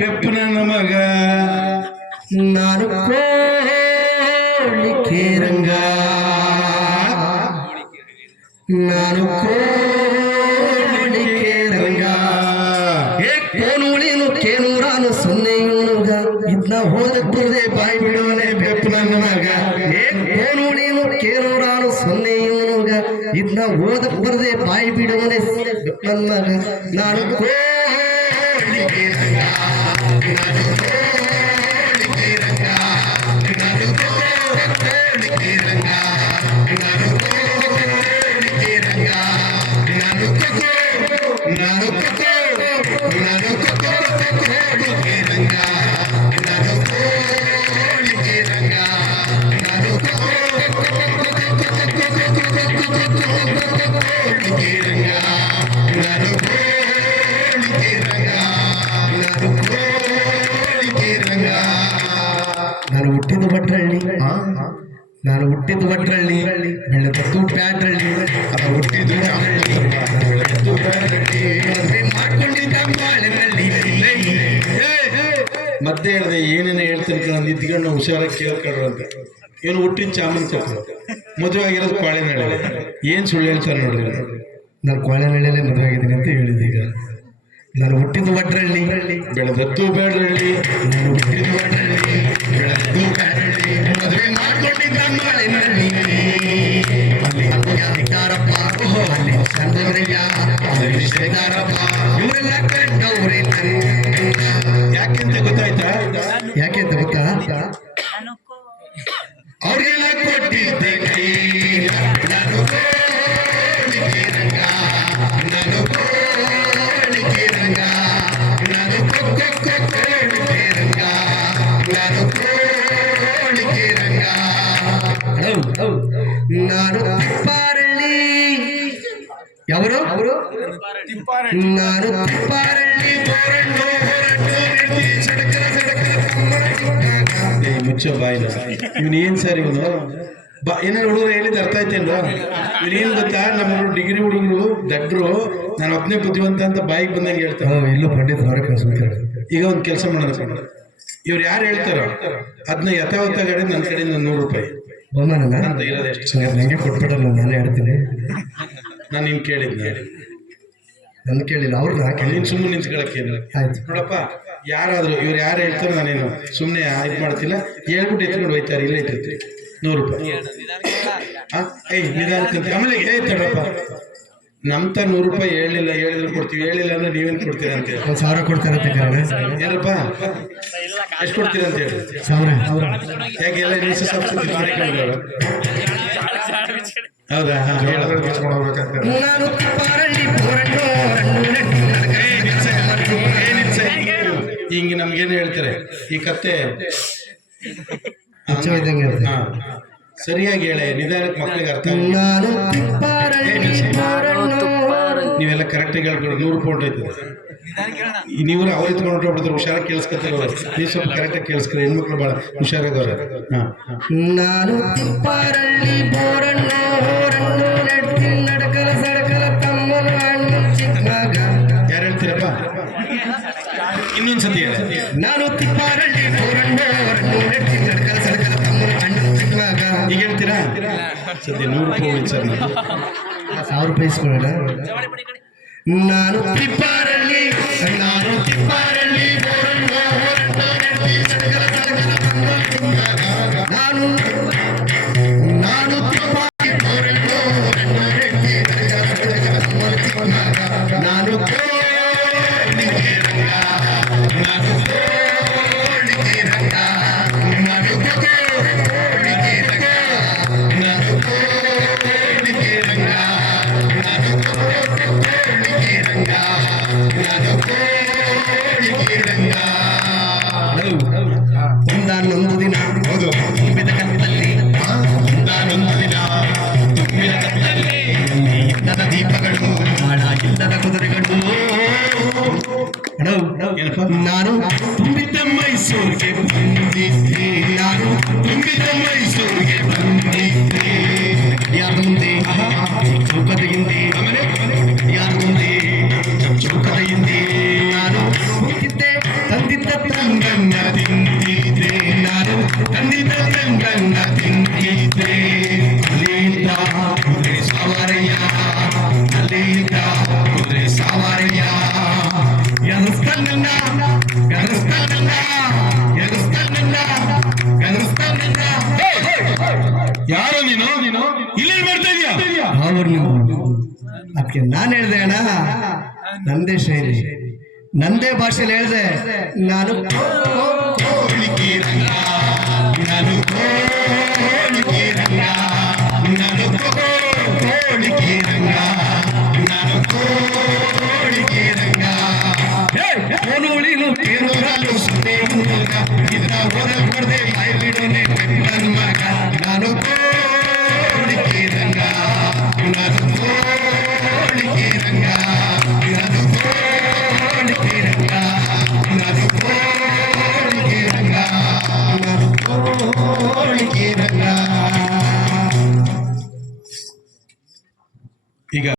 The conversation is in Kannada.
ಬೆಪ್ಪನ ನಮಗ ನಾನು ಕೋಳಿಕೆ ರಂಗ ನಾನು ಕೋಳಿಕೆ ರಂಗ ಕೋನುಳಿನು ಕೇನೂರಾನು ಸೊನ್ನೆಯುನುಗ ಇದನ್ನ ಹೋದಕ್ಕೆ ಬರದೆ ಬಾಯಿ ಬಿಡುವನೆ ಬೆಪ್ಪನ ನಮಗ ಕೋನುಳಿನು ಕೇನೂರಾನು ಸೊನ್ನೆಯುನುಗ ಇದನ್ನ ಓದಕ್ಕೆ ಬರದೆ ಬಾಯಿ ಬಿಡುವನೆ ಬೆಪ್ಪನ ಮಗ ನಾನು ಕೋಳಿಕೆ ರಂಗ ನಾನು ಹುಟ್ಟಿದ ಭಟ್ರಳ್ಳಿ ನಾನು ಹುಟ್ಟಿದ ಭಟ್ರಳ್ಳಿ ಬೆಳೆದದ್ದು ಪ್ಯಾಟ್ರಳ್ಳಿ ಅದು ಹುಟ್ಟಿದ್ದು ಮತ್ತೆ ಹೇಳಿದೆ ಏನೇನು ಹೇಳ್ತೀನಿ ಕಣ ನಿಂತ್ಕೊಂಡು ಹುಷಾರಾಗಿ ಕೇಳ್ಕೊಡ್ರು ಅಂತ ಇವನು ಹುಟ್ಟಿನ ಚಾಮನ್ ಕೊಟ್ಟರು ಮದುವೆ ಆಗಿರೋದು ಕ್ವಾಳೆನಳ್ಳಿ ಏನು ಸುಳ್ಳು ಹೇಳ್ತಾರೆ ನೋಡ್ರಿ ನಾನು ಕ್ವಾಳೆನಳ್ಳಿಯಲ್ಲೇ ಮದುವೆ ಆಗಿದ್ದೀನಿ ಅಂತ ಹೇಳಿದ್ದೀಗ ನಾನು ಹುಟ್ಟಿದ ಭಟ್ರಳ್ಳಿ ಬೆಳೆದದ್ದು ಬೇಡ್ರಳ್ಳಿ ನಾನು ಹುಟ್ಟಿದ ಭಟ್ರಳ್ಳಿ ಬೆಳೆದದ್ದು ಪ್ಯಾಟ್ರಳ್ಳಿ ಮದುವೆ ಮಾಡ್ಕೊಂಡಿದ್ದ ಕ್ವಾಳೆನಳ್ಳಿ ಅಲ್ಲಿ ಅಧಿಕಾರಪ್ಪ ಅಲ್ಲಿ ಸಂದವರಯ್ಯ ಅಲ್ಲಿ ಶ್ರೀಕಾರಪ್ಪ ಇವರೆಲ್ಲ ಕಂಡವ್ರೆ ಯಾಕೆಂತ ಗೊತ್ತಾಯ್ತಾ ಯಾಕೆ ಅಂತ ಗೊತ್ತಾ ಅವ್ರಿಗೆಲ್ಲ ಕೊಟ್ಟಿದ್ದೆ ನಾನು ಕೋಳಿಕೆ ರಂಗ ನಾನು ಕೋಳಿಕೆ ರಂಗ ನಾನು ಕೋಳಿಕೆ ರಂಗ ನಾನು ಕೋಳಿಕೆ ರಂಗ ನಾನು ತಿಪ್ಪಾರಳ್ಳಿ ಯಾವರು ನಾನು ತಿಪ್ಪಾರಳ್ಳಿ ಮುಚ್ಚ ಬಾಯಿನ ಇವನು ಏನ್ ಸರ್ ಇವನು ಏನಾರು ಹುಡುಗರು ಹೇಳಿದ್ದು ಅರ್ಥ ಆಯ್ತೇನ್ರ ಇವನು ಏನ್ ಗೊತ್ತಾ ನಮ್ಮ ಡಿಗ್ರಿ ಹುಡುಗರು ದಡ್ರು ನಾನು ಒಬ್ಬನೇ ಬುದ್ಧಿವಂತ ಅಂತ ಬಾಯಿಗೆ ಬಂದಂಗೆ ಹೇಳ್ತಾರೆ ಇಲ್ಲೂ ಪಂಡಿತ್ ಹೊರ ಕೆಲಸ ಈಗ ಒಂದು ಕೆಲಸ ಮಾಡೋಣ ಇವ್ರು ಯಾರು ಹೇಳ್ತಾರೋ ಅದನ್ನ ಯಥಾವತ್ತ ಕಡೆ ನನ್ನ ಕಡೆಯಿಂದ 100 ರೂಪಾಯಿ ಅಂತ ಇರೋದು ಎಷ್ಟು ನನಗೆ ಕೊಟ್ಬಿಡಲ್ಲ ನಾನೇ ಹೇಳ್ತೀನಿ ನಾನು ನಿನ್ ಕೇಳಿದ್ನಿ ನನ್ನ ಕೇಳಿಲ್ಲ ಅವ್ರನ್ನ ನೀನು ಸುಮ್ಮನೆ ನಿಂತ್ಕೊಳಕ್ಕೆ ಆಯ್ತು ನೋಡಪ್ಪ ಯಾರಾದ್ರು ಇವ್ರು ಯಾರು ಹೇಳ್ತಾರೋ ನಾನೇನು ಸುಮ್ಮನೆ ಇದು ಮಾಡ್ತಿಲ್ಲ ಹೇಳ್ಬಿಟ್ಟು ಎತ್ಕೊಂಡು ಹೋಯ್ತಾರೆ ಇಲ್ಲೇ ಇಟ್ಟಿರ್ತೀವಿ 100 ರೂಪಾಯಿ ನಿಧಾನಕ್ಕಂತ ಆಮೇಲೆ ತಡಪ್ಪ ನಮ್ತ 100 ರೂಪಾಯಿ ಹೇಳಿಲ್ಲ ಹೇಳಿದ್ರೆ ಕೊಡ್ತೀವಿ ಹೇಳಿಲ್ಲ ಅಂದ್ರೆ ನೀವೇನು ಕೊಡ್ತೀರಾ ಅಂತ ಹೇಳಿ 1000 ಕೊಡ್ತಾರಂತೆ ಏನಪ್ಪ ಎಷ್ಟು ಕೊಡ್ತೀರಾ ಅಂತ ಹೇಳಿ 1000 ಯಾಕೆ ಎಲ್ಲ ಹೌದಾ ಹಿಂಗೆ ನಮ್ಗೇನು ಹೇಳ್ತಾರೆ ಈ ಕತ್ತೆ ಸರಿಯಾಗಿ ಹೇಳ ನಿಧಾನಕ್ಕೆ ಮಕ್ಕಳಿಗೆ ಅರ್ಥ ನೀವೆಲ್ಲ ಕರೆಕ್ಟಾಗಿ ಹೇಳ್ಕೊಂಡು 100 ರೂಪಾಯಿ ಹೊಂಟೈತದೆ ನೀವು ಅವ್ರು ಎತ್ಕೊಂಡು ಹೊಂಟೋಗ್ಬಿಡ್ತಾರೆ ಹುಷಾರಾಗಿ ಕೇಳಿಸ್ಕೊತಾರೆ ನೀವು ಸ್ವಲ್ಪ ಕರೆಕ್ಟಾಗಿ ಕೇಳಿಸ್ತಾರೆ ಹೆಣ್ಮಕ್ಳು ಭಾಳ ಹುಷಾರಾಗವ್ರೆ ನಾನು ಯಾರು ಹೇಳ್ತೀರಪ್ಪ ಇನ್ನೊಂದ್ಸತಿ ಹೇಳ ನಾನು ತಿಪ್ಪಾರಳ್ಳಿ ಈಗ ಹೇಳ್ತೀರಾ ಸದ್ಯ 100 ರೂಪಾಯಿ ಹೋಯ್ತು ಸರ್ 1000 ರೂಪಾಯಿ ಇಸ್ಕೊಳ್ಳೋಣ ನಾನು ತಿಪ್ಪಾರಳ್ಳಿ ನಾನು ತಿಪ್ಪಾರಳ್ಳಿ ನಾನು ನಾನು ತಿಪ್ಪಾರಳ್ಳಿ ನಾನು ಒಂದಾನೊಂದು ದಿನ ತುಂಬಿದ ಕತ್ತಲ್ಲಿ ಒಂದಾನೊಂದು ದಿನ ತುಂಬಿದ ಕತ್ತಲ್ಲಿ ಇಲ್ಲದ ದೀಪಗಳು ಹಾಳ ಇಲ್ಲದ ಕುದುರೆಗಳು ನಾನು ತುಂಬಿದ್ದ ಮೈಸೂರಿಗೆ ಬಂದಿದ್ದೆ ನಾನು ತುಂಬಿದ್ದ ಮೈಸೂರಿಗೆ ಬಂದಿದ್ದೆ ಯಾರ ಮುಂದೆ ಚೌಕದ ಹಿಂದೆ ಯಾರ ಮುಂದೆ ಚೌಕದ ಹಿಂದೆ ನಾನು ಹೋಗಿದ್ದೆ ತಂದಿದ್ದ ಗಂಗನ್ನ ತಿಂದಿದ್ರೆ ಅಲ್ಲಿದ್ದ ಕುದುರೆ ಸವಾರಯ್ಯ ಅಲ್ಲಿದ್ದ ಕುದುರೆ ಸವಾರಯ್ಯ ಎದುರಿಸ್ತಾನನ್ನ ಗದರಿಸ್ತಾನನ್ನ ಎದುರಿಸ್ತಾನನ್ನ ಗದರಿಸ್ತಾನನ್ನ ಯಾರೋ ನೀನು ಇಲ್ಲೇನ್ ಮಾಡ್ತಾ ಇದೀಯ ಅವ್ರು ಅದಕ್ಕೆ ನಾನು ಹೇಳಿದೆ ಅಣ್ಣ ನಂದೇ ಶೈಲಿ ನಂದೇ ಭಾಷೆಯಲ್ಲಿ ಹೇಳಿದೆ ನಾನು ಕೋಳಿಗೆ ರಂಗ ನಾನು ಕೋಳಿಗೆ ರಂಗ ನಾನು ಕೋಳಿಗೆ ರಂಗ ನಾನು ಕೋಳಿಗೆ ರಂಗ ಫೋನು ಉಳಿಲು ಏನೂರಲ್ಲೂ ಸುದ್ದಿ ಹುಡುಗ ಇದನ್ನ ಓದ ಕೊಡದೆ ಬಾಯಿ ಬಿಡೋನೆ ನನ್ನ ಮಗ ನಾನು ಕೋಳಿಗೆ ರಂಗ ನಾನು ಕೋಳಿಗೆ ರಂಗ ನಾನು ಕೋಳಿಗೆ ರಂಗ ನಾನು ಕೋಳಿಗೆ ರಂಗ ನಾನು ಕೋಳಿಗೆ ರಂಗ ಈಗ